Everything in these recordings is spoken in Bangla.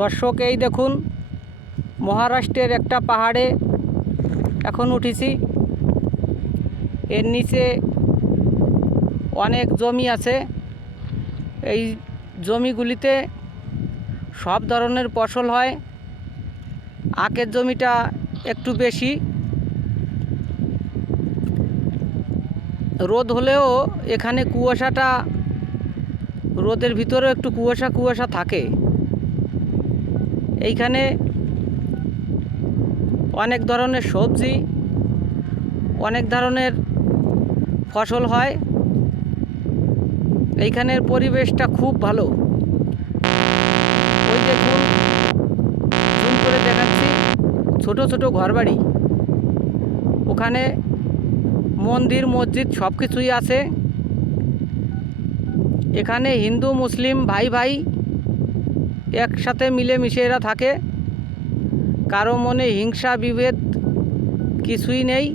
দর্শক, এই দেখুন মহারাষ্ট্রের একটা পাহাড়ে এখন উঠেছি। এর নিচে অনেক জমি আছে। এই জমিগুলিতে সব ধরনের ফসল হয়। আখের জমিটা একটু বেশি। রোদ হলেও এখানে কুয়াশাটা, রোদের ভিতরেও একটু কুয়াশা কুয়াশা থাকে। এইখানে অনেক ধরনের সবজি, অনেক ধরনের ফসল হয়। এইখানের পরিবেশটা খুব ভালো। ওই দেখুন, জুম করে দেখাচ্ছি, ছোট ছোট ঘরবাড়ি। ওখানে মন্দির মসজিদ সব কিছুই আছে। এখানে হিন্দু মুসলিম ভাই ভাই একসাথে মিলেমিশে এরা থাকে। কারো মনে হিংসা বিভেদ কিছুই নেই,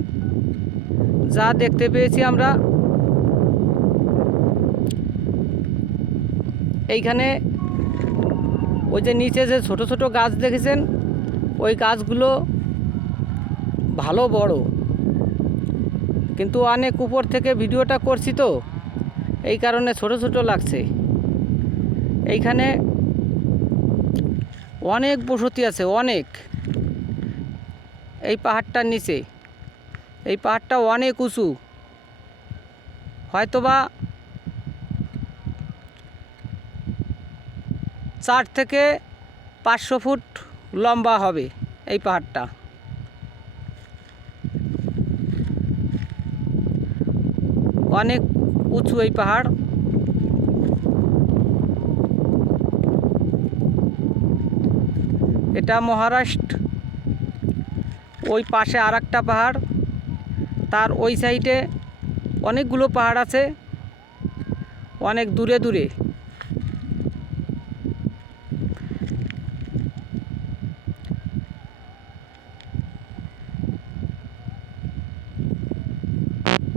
যা দেখতে পেয়েছি আমরা। এইখানে ওই যে নিচে যে ছোট ছোট গাছ দেখেছেন, ওই গাছগুলো ভালো বড়, কিন্তু অনেক উপর থেকে ভিডিওটা করছি তো এই কারণে ছোট ছোট লাগছে। এইখানে অনেক বসতি আছে, অনেক। এই পাহাড়টার নিচে, এই পাহাড়টা অনেক উঁচু, হয়তোবা 4 থেকে 500 ফুট লম্বা হবে এই পাহাড়টা। অনেক উঁচু এই পাহাড়। এটা মহারাষ্ট্র। ওই পাশে আর একটা পাহাড়, তার ওই সাইডে অনেকগুলো পাহাড় আছে, অনেক দূরে দূরে।